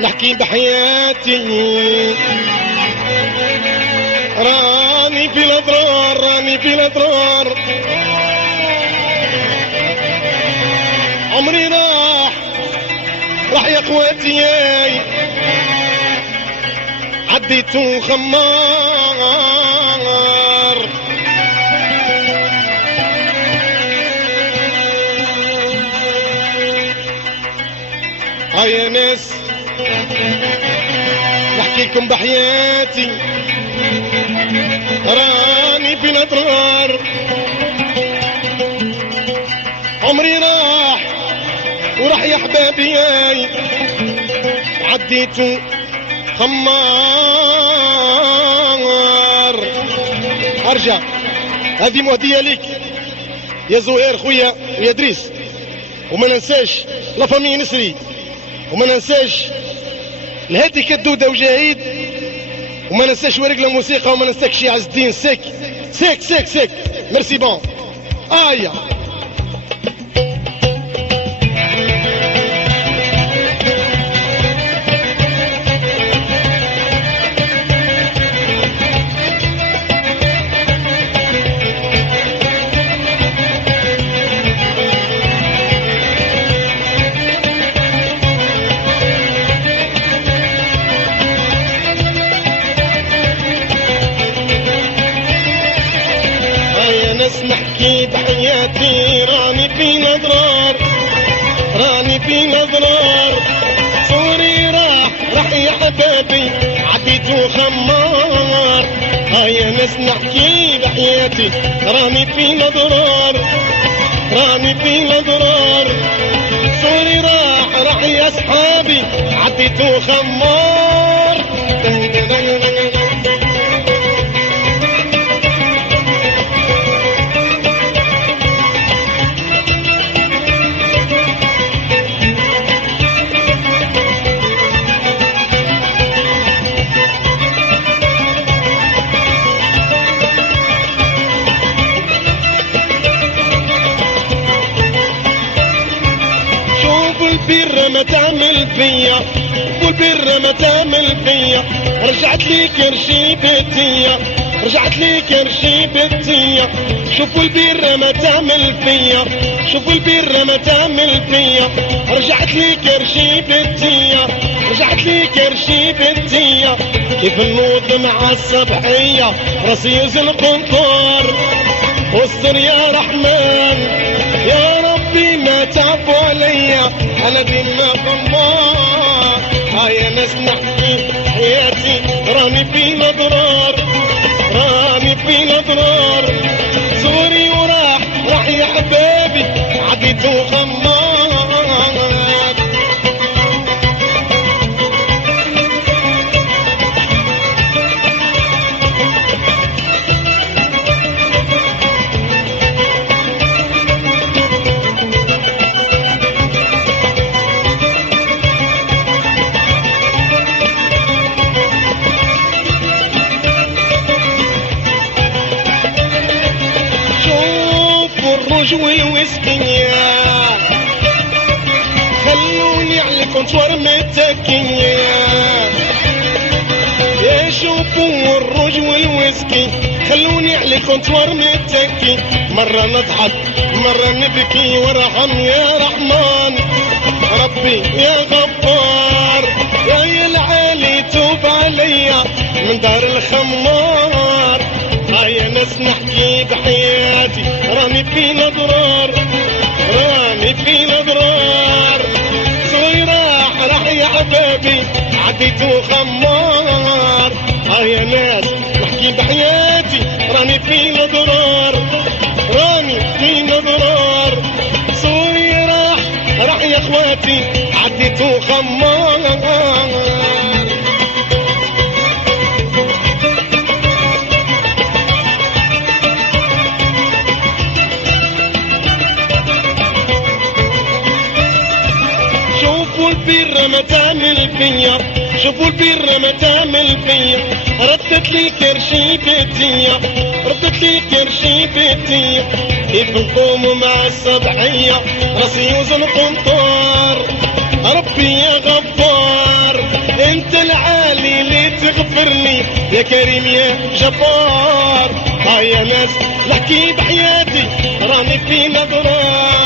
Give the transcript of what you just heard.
نحكي بحياتي، راني في الاضرار، راني في الاضرار. عمري راح يا اخواتي، عديتو خمار. هيا ناس نحكيكم بحياتي، راني في الاضرار. عمري وراح يا حبابي، عديتو خمار. ارجع، هذه مهدية ليك يا زهير خويا ويا دريس، وما ننساش لا فامي نسري، وما ننساش الهادي كدودة وجاهيد، وما ننساش ورق الموسيقى، وما ننساكش عز الدين سيك سيك سيك سيك. ميرسي بون. آية نحكي بحياتي، راني في الاضرار، راني في الاضرار. صوري راح يا حبابي، عديتو خمار. هيا ناس نحكي بحياتي، راني في الاضرار، راني في الاضرار. صوري راح يا صحابي، عديتو خمار. البر ما تعمل فيا، والبر ما تعمل فيا. رجعت لي كرشي بيتيا، رجعت لي كرشي بيتيا. شوفوا البر ما تعمل فيا، شوفوا البر ما تعمل فيا. رجعت لي كرشي بيتيا، رجعت لي كرشي بيتيا. كيف النوض مع الصبحية، راسي يوزن قنطار. واستر يا رحمن يا ربي، ما تعبوا عليا، انا ديما غمار. هيا ناس نحكي حياتي، راني في الاضرار، راني في الاضرار. زوري راح يا حبابي، عديتو خمار. والوسكية خلوني على الكونتوار متكية. يا شوفوا الروج والويسكي، خلوني على الكونتوار متكي. مرة نضحك مرة نبكي، وارحم يا رحمن ربي يا غفار. يا العالي توب عليا من دار الخمار. هيا ناس نحكي بحياتي، راني في الاضرار، راني في الاضرار. صغير راح يا حبابي، عديتو خمار. هيا ناس نحكي بحياتي، راني في الاضرار، راني في الاضرار. صغير راح يا اخواتي، عديتو خمار. البر ما تعمل فيا، شوفوا البر ما تعمل فيا. ردت لي كرشي بيتيا، ردت لي كرشي بيتيا. كيف نقوم مع الصبحية، راسي يوزن قنطار. ربي يا غفار انت العالي اللي تغفرني يا كريم يا جبار. هيا ناس نحكي بحياتي راني في نظرة